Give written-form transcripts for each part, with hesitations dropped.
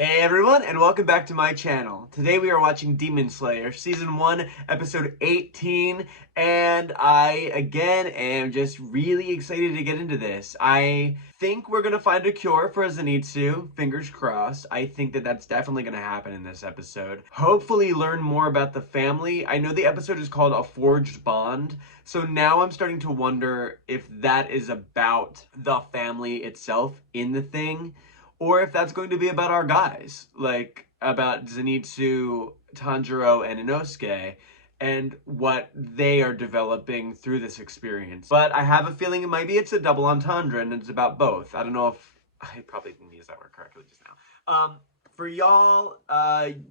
Hey everyone, and welcome back to my channel. Today we are watching Demon Slayer, Season 1, Episode 18, and I, again, am just really excited to get into this. I think we're gonna find a cure for Zenitsu, fingers crossed. I think that that's definitely gonna happen in this episode. Hopefully learn more about the family. I know the episode is called A Forged Bond, so now I'm starting to wonder if that is about the family itself in the thing, or if that's going to be about our guys, like about Zenitsu, Tanjiro, and Inosuke, and what they are developing through this experience. But I have a feeling maybe it's a double entendre and it's about both. I don't know if I probably didn't use that word correctly just now. For y'all,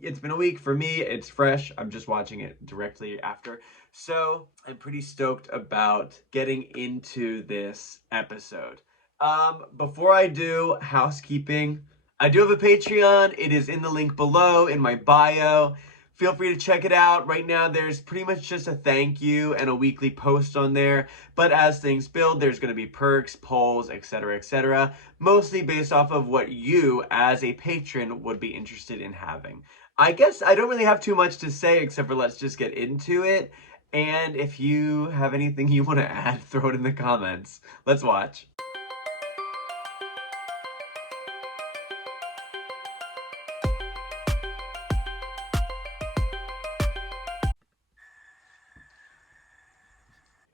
it's been a week. For me, it's fresh. I'm just watching it directly after. So I'm pretty stoked about getting into this episode. Before I do, housekeeping. I do have a Patreon. It is in the link below in my bio. Feel free to check it out. Right now, there's pretty much just a thank you and a weekly post on there. But as things build, there's going to be perks, polls, etc., etc. Mostly based off of what you, as a patron, would be interested in having. I guess I don't really have too much to say except for let's just get into it. And if you have anything you want to add, throw it in the comments. Let's watch.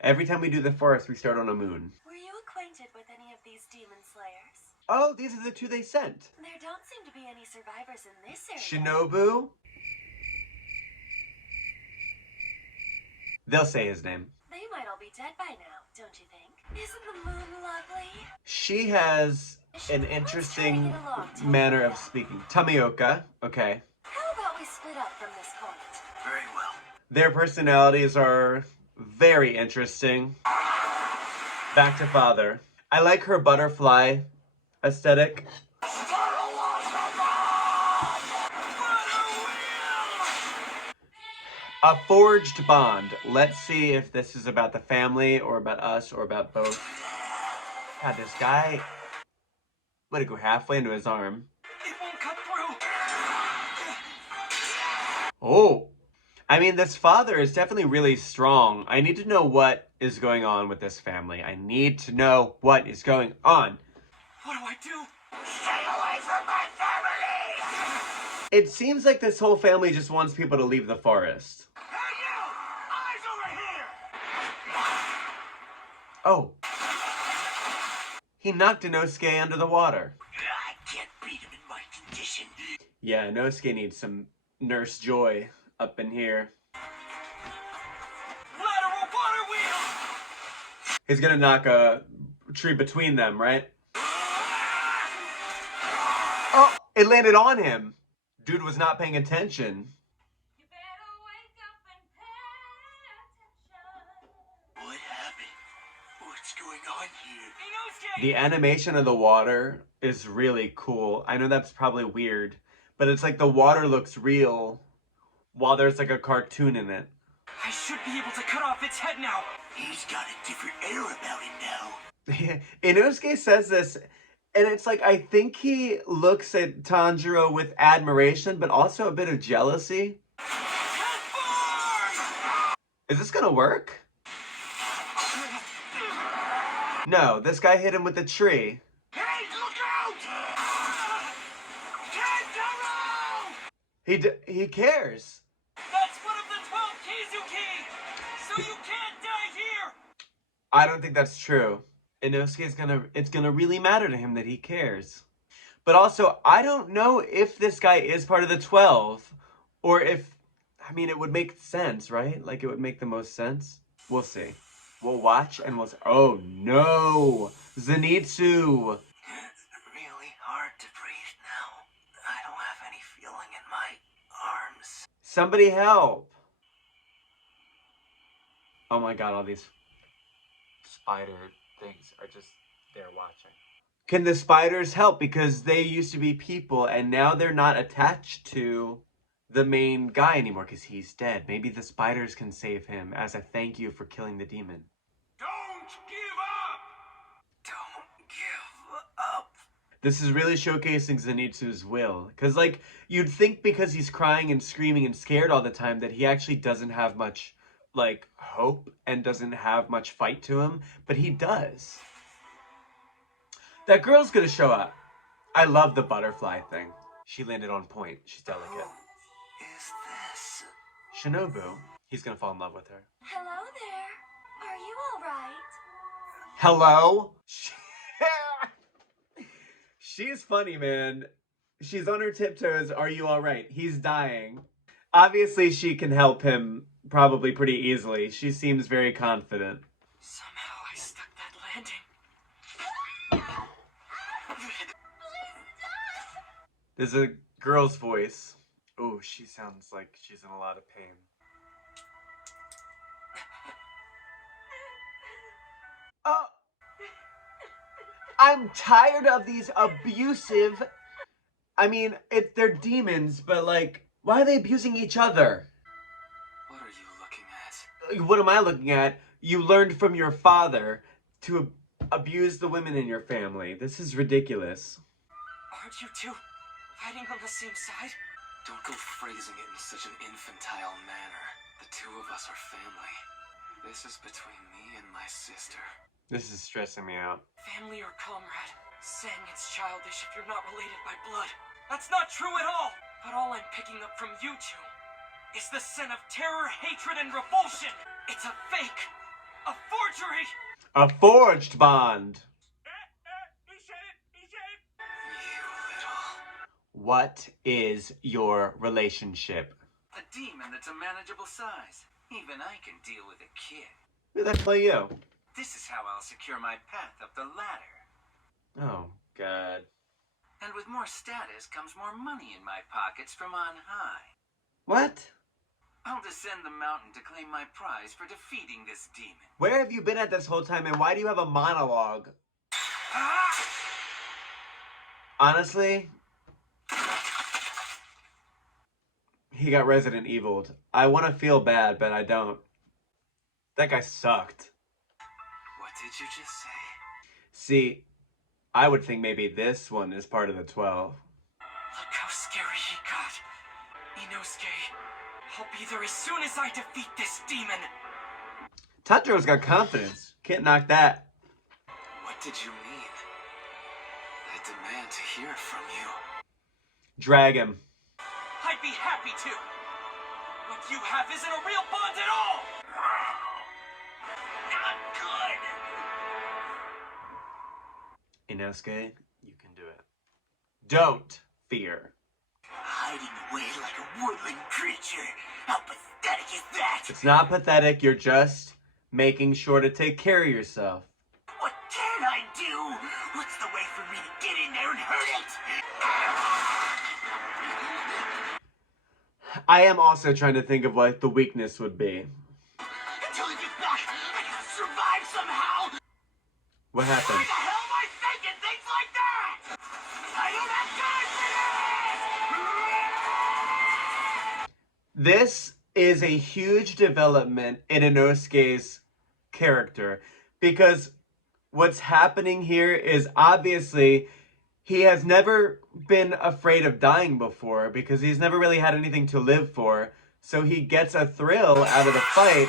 Every time we do the forest, we start on a moon. Were you acquainted with any of these demon slayers? Oh, these are the two they sent. There don't seem to be any survivors in this area. Shinobu. They'll say his name. They might all be dead by now, don't you think? Isn't the moon lovely? She has an interesting manner of speaking. Tamioka, okay. How about we split up from this point? Very well. Their personalities are very interesting. Back to father. I like her butterfly aesthetic. A forged bond. Let's see if this is about the family or about us or about both. God, this guy let it go halfway into his arm. It won't cut through. Oh, I mean, this father is definitely really strong. I need to know what is going on with this family. I need to know what is going on. What do I do? Stay away from my family! It seems like this whole family just wants people to leave the forest. Hey, you! Eyes over here! Oh. He knocked Inosuke under the water. I can't beat him in my condition. Yeah, Inosuke needs some Nurse Joy up in here. Lateral water wheel! He's gonna knock a tree between them, right? Oh, it landed on him. Dude was not paying attention. You better wake up and pay attention. What happened? What's going on here? Inosuke! The animation of the water is really cool. I know that's probably weird, but it's like the water looks real while there's like a cartoon in it. I should be able to cut off its head now. He's got a different air about him now. Inosuke says this, and it's like, I think he looks at Tanjiro with admiration, but also a bit of jealousy. Is this gonna work? No, this guy hit him with a tree. Hey, look out! Tanjiro! He cares. That's one of the 12 Kizuki! So you can't die here! I don't think that's true. Inosuke's it's gonna really matter to him that he cares. But also, I don't know if this guy is part of the 12, or if, I mean, it would make sense, right? Like, it would make the most sense. We'll see. We'll watch and we'll see. Oh no! Zenitsu! Really hard to breathe now. I don't have any feeling in my arms. Somebody help! Oh my god, all these spider things are just there watching. Can the spiders help? Because they used to be people and now they're not attached to the main guy anymore because he's dead. Maybe the spiders can save him as a thank you for killing the demon. Don't give up! Don't give up. This is really showcasing Zenitsu's will. Because, like, you'd think because he's crying and screaming and scared all the time that he actually doesn't have much, like, hope and doesn't have much fight to him. But he does. That girl's gonna show up. I love the butterfly thing. She landed on point. She's delicate. Who is this? Shinobu. He's gonna fall in love with her. Hello there. Are you all right? Hello? She's funny, man. She's on her tiptoes. Are you all right? He's dying. Obviously, she can help him probably pretty easily. She seems very confident. Somehow I stuck that landing. There's a girl's voice. Oh, she sounds like she's in a lot of pain. Oh! I'm tired of these abusive... I mean, they're demons, but like, why are they abusing each other? What are you looking at? What am I looking at? You learned from your father to abuse the women in your family. This is ridiculous. Aren't you two fighting on the same side? Don't go phrasing it in such an infantile manner. The two of us are family. This is between me and my sister. This is stressing me out. Family or comrade. Saying it's childish if you're not related by blood. That's not true at all! But all I'm picking up from you two is the sin of terror, hatred, and revulsion! It's a fake! A forgery! A forged bond! He said it! He said it! You little... What is your relationship? A demon that's a manageable size. Even I can deal with a kid. Who the hell are you? This is how I'll secure my path up the ladder. Oh, God. And with more status comes more money in my pockets from on high. What? I'll descend the mountain to claim my prize for defeating this demon. Where have you been at this whole time, and why do you have a monologue? Ah! Honestly, he got Resident Evil'd. I want to feel bad, but I don't. That guy sucked. What did you just say? See, I would think maybe this one is part of the 12. Look how scary he got. Inosuke, I'll be there as soon as I defeat this demon. Tanjiro's got confidence. Can't knock that. What did you mean? I demand to hear from you. Drag him. I'd be happy to. What you have isn't a real bond at all. Not good. Inosuke, you can do it. Don't fear. Hiding away like a woodland creature. How pathetic is that? It's not pathetic. You're just making sure to take care of yourself. What can I do? What's the way for me to get in there and hurt it? I am also trying to think of what the weakness would be. Until he gets back, I gotta survive somehow. What Why happened? the hell am I thinking things like that? I don't have time for this! This is a huge development in Inosuke's character, because what's happening here is obviously he has never been afraid of dying before because he's never really had anything to live for. So he gets a thrill out of the fight,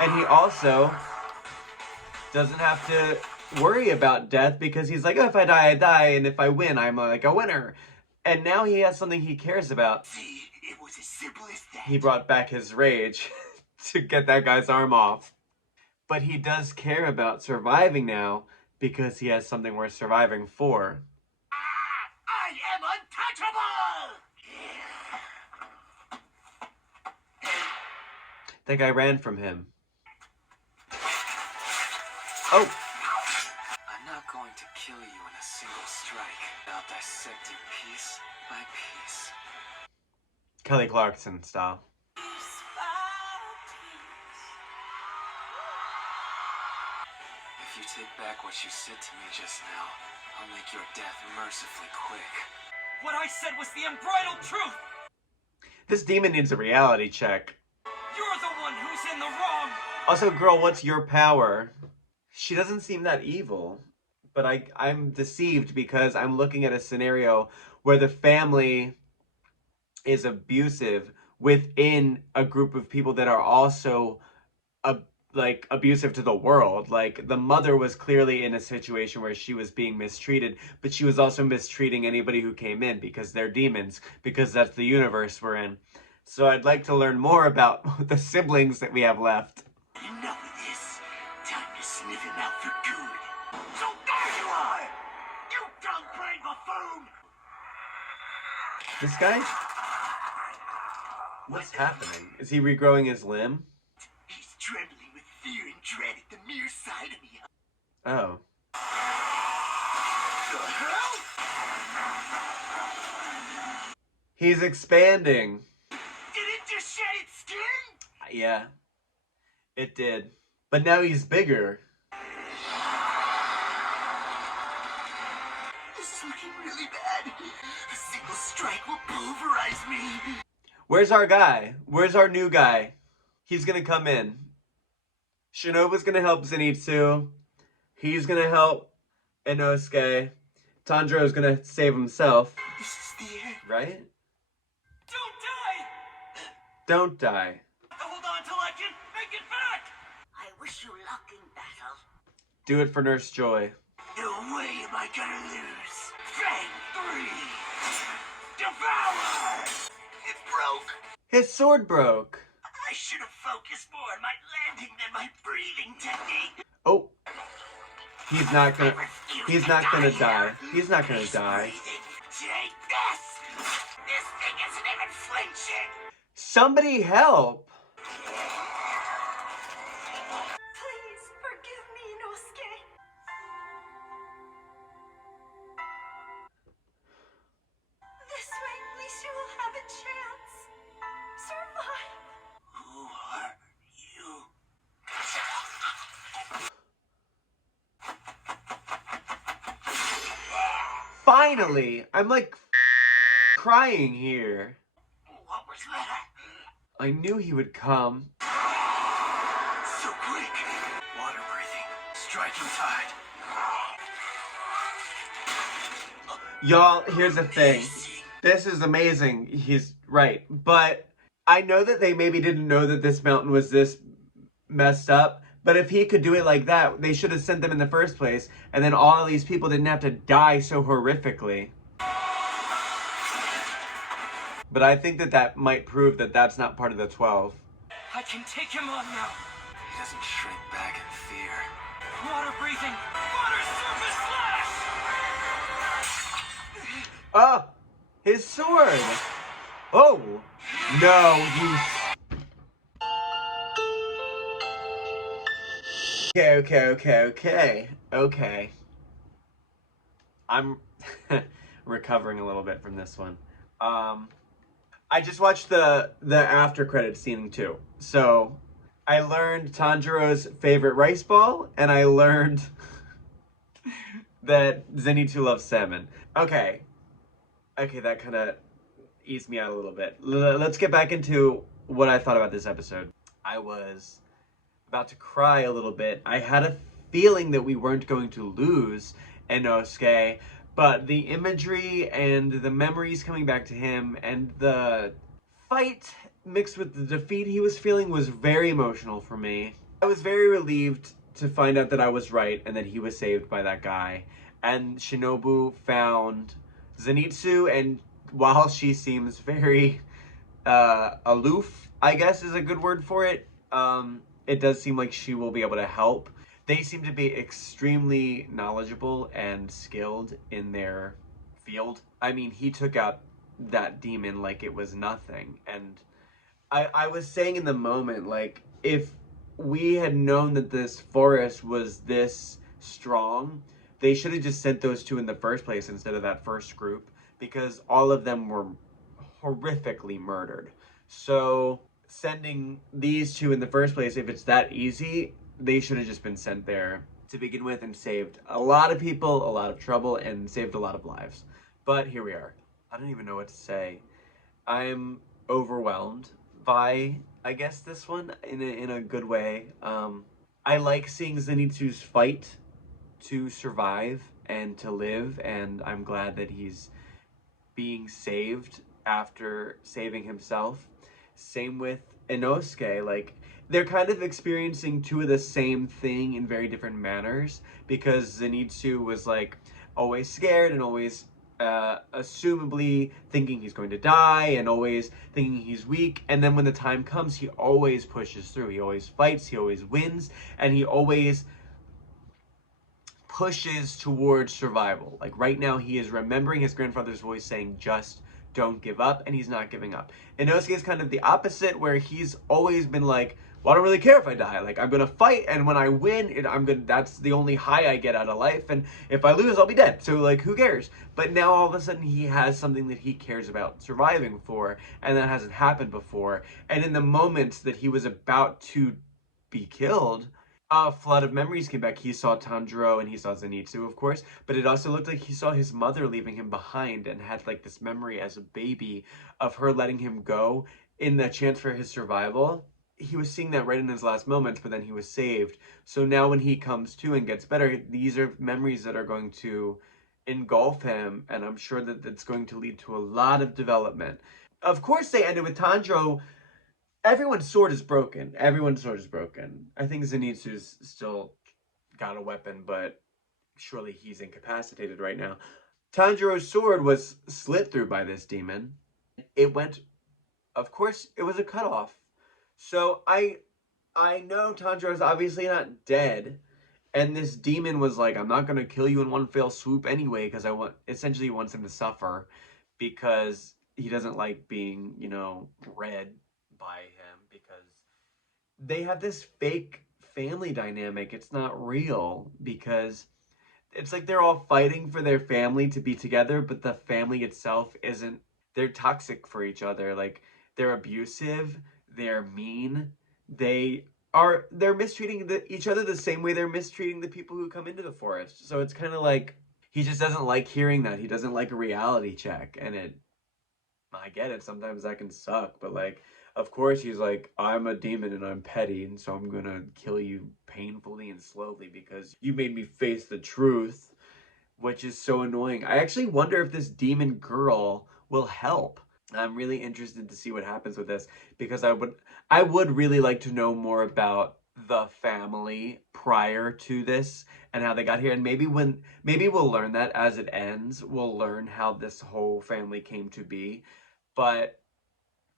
and he also doesn't have to worry about death because he's like, oh, if I die, I die, and if I win, I'm like a winner. And now he has something he cares about. See, it was as simple as that. He brought back his rage to get that guy's arm off. But he does care about surviving now because he has something worth surviving for. I am untouchable! That guy ran from him. Oh! I'm not going to kill you in a single strike without dissecting piece by piece. Kelly Clarkson style. If you take back what you said to me just now, I'll make your death mercifully quick. What I said was the unbridled truth! This demon needs a reality check. You're the one who's in the wrong! Also, girl, what's your power? She doesn't seem that evil. but I'm deceived because I'm looking at a scenario where the family is abusive within a group of people that are also uh, like abusive to the world. Like the mother was clearly in a situation where she was being mistreated, but she was also mistreating anybody who came in because they're demons, because that's the universe we're in. So I'd like to learn more about the siblings that we have left. Enough of this. Time to sniff him out for good. So there you are! You dumb-brained buffoon! This guy? What's happening? Is he regrowing his limb? He's trembling with fear and dread at the mere sight of me. Oh. The hell? He's expanding. Did it just shed its skin? Yeah, it did. But now he's bigger. This is looking really bad. A single strike will pulverize me. Where's our guy? Where's our new guy? He's gonna come in. Shinobu's gonna help Zenitsu. He's gonna help Inosuke. Tanjiro's gonna save himself. This is the end. Right? Don't die! Don't die. Hold on till I can make it back! I wish you luck in battle. Do it for Nurse Joy. No way am I gonna lose. Fang 3! Devour! It broke! His sword broke. I should have focused more on my landing than my breathing technique. Oh. He's not gonna die. He's not gonna die. Take this! This thing isn't even flinching! Somebody help! Please forgive me, Inosuke. This way, at least you will have a chance. Survive. Who are you? Finally! I'm like crying here. What was that? I knew he would come. So quick! Water breathing. Striking tide. Y'all, here's the thing. This is amazing. He's right. But I know that they maybe didn't know that this mountain was this messed up. But if he could do it like that, they should have sent them in the first place. And then all of these people didn't have to die so horrifically. But I think that that might prove that that's not part of the 12. I can take him on now. He doesn't shrink back in fear. Water breathing. Water surface slash! Ah! His sword! Oh! No, you... Okay. I'm recovering a little bit from this one. I just watched the after credits scene too. So I learned Tanjiro's favorite rice ball, and I learned that Zenitsu loves salmon. Okay, that kind of eased me out a little bit. Let's get back into what I thought about this episode. I was about to cry a little bit. I had a feeling that we weren't going to lose Inosuke, but the imagery and the memories coming back to him and the fight mixed with the defeat he was feeling was very emotional for me. I was very relieved to find out that I was right and that he was saved by that guy. And Shinobu found Zenitsu, and while she seems very aloof, I guess is a good word for it, it does seem like she will be able to help. They seem to be extremely knowledgeable and skilled in their field. I mean, he took out that demon like it was nothing. And I was saying in the moment, like, if we had known that this forest was this strong, they should have just sent those two in the first place instead of that first group, because all of them were horrifically murdered. So sending these two in the first place, if it's that easy, they should have just been sent there to begin with and saved a lot of people, a lot of trouble, and saved a lot of lives. But here we are. I don't even know what to say. I'm overwhelmed by, I guess, this one in a good way. I like seeing Zenitsu's fight to survive and to live, and I'm glad that he's being saved after saving himself. Same with Inosuke. Like, they're kind of experiencing two of the same thing in very different manners because Zenitsu was like always scared and always assumably thinking he's going to die and always thinking he's weak. And then when the time comes, he always pushes through. He always fights, he always wins, and he always pushes towards survival. Like right now, he is remembering his grandfather's voice saying, just don't give up, and he's not giving up. Inosuke is kind of the opposite, where he's always been like, well, I don't really care if I die. Like, I'm gonna fight, and when I win, I'm gonna. That's the only high I get out of life. And if I lose, I'll be dead. So like, who cares? But now all of a sudden, he has something that he cares about surviving for, and that hasn't happened before. And in the moments that he was about to be killed, a flood of memories came back. He saw Tanjiro and he saw Zenitsu, of course, but it also looked like he saw his mother leaving him behind and had like this memory as a baby of her letting him go in the chance for his survival. He was seeing that right in his last moments, but then he was saved. So now when he comes to and gets better, these are memories that are going to engulf him, and I'm sure that that's going to lead to a lot of development. Of course, they ended with Tanjiro. Everyone's sword is broken. Everyone's sword is broken. I think Zenitsu's still got a weapon, but surely he's incapacitated right now. Tanjiro's sword was slit through by this demon. It went, of course, it was a cutoff. So I know Tanjiro's obviously not dead, and this demon was like, I'm not gonna kill you in one fell swoop anyway, because I want essentially he wants him to suffer because he doesn't like being, read by him because they have this fake family dynamic. It's not real because it's like they're all fighting for their family to be together, but the family itself isn't. They're toxic for each other. Like they're abusive, they're mean, they're mistreating each other the same way they're mistreating the people who come into the forest. So it's kind of like he just doesn't like hearing that. He doesn't like a reality check, and I get it. Sometimes that can suck, but like, of course, he's like, I'm a demon and I'm petty, and so I'm gonna kill you painfully and slowly because you made me face the truth, which is so annoying. I actually wonder if this demon girl will help. I'm really interested to see what happens with this because I would really like to know more about the family prior to this and how they got here, and maybe we'll learn that as it ends. We'll learn how this whole family came to be, but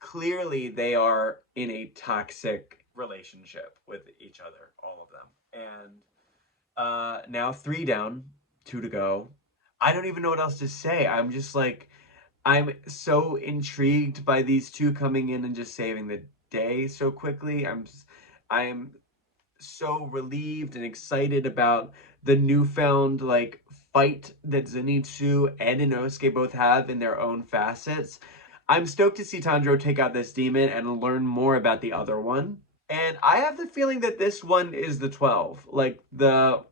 clearly they are in a toxic relationship with each other, all of them. And now three down, two to go. I don't even know what else to say. I'm just like, I'm so intrigued by these two coming in and just saving the day so quickly. I'm so relieved and excited about the newfound like fight that Zenitsu and Inosuke both have in their own facets. I'm stoked to see Tanjiro take out this demon and learn more about the other one. And I have the feeling that this one is the 12. Like the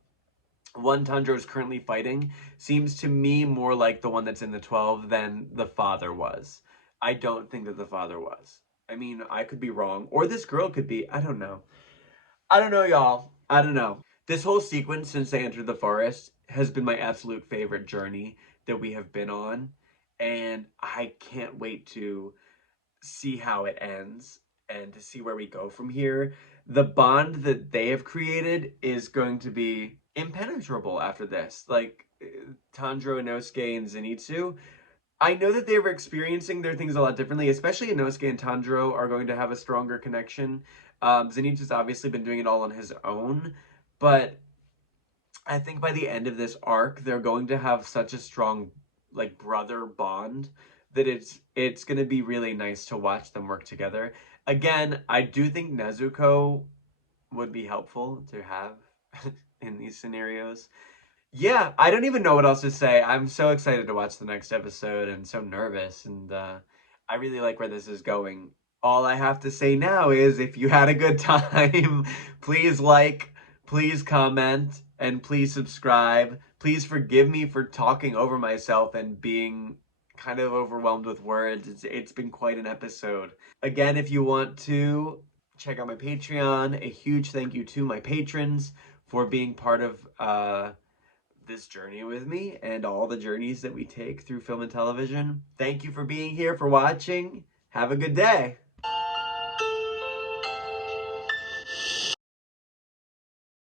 one Tanjiro is currently fighting seems to me more like the one that's in the 12 than the father was. I don't think that the father was. I mean, I could be wrong. Or this girl could be. I don't know. I don't know, y'all. I don't know. This whole sequence since they entered the forest has been my absolute favorite journey that we have been on. And I can't wait to see how it ends and to see where we go from here. The bond that they have created is going to be impenetrable after this. Like Tanjiro, Inosuke, and Zenitsu. I know that they were experiencing their things a lot differently, especially Inosuke and Tanjiro are going to have a stronger connection. Zenitsu's obviously been doing it all on his own, but I think by the end of this arc, they're going to have such a strong like brother bond that it's going to be really nice to watch them work together. Again, I do think Nezuko would be helpful to have in these scenarios. Yeah, I don't even know what else to say. I'm so excited to watch the next episode and so nervous, and I really like where this is going. All I have to say now is if you had a good time, please like, please comment, and please subscribe. Please forgive me for talking over myself and being kind of overwhelmed with words. It's been quite an episode. Again, if you want to check out my Patreon, a huge thank you to my patrons for being part of this journey with me and all the journeys that we take through film and television. Thank you for being here, for watching. Have a good day.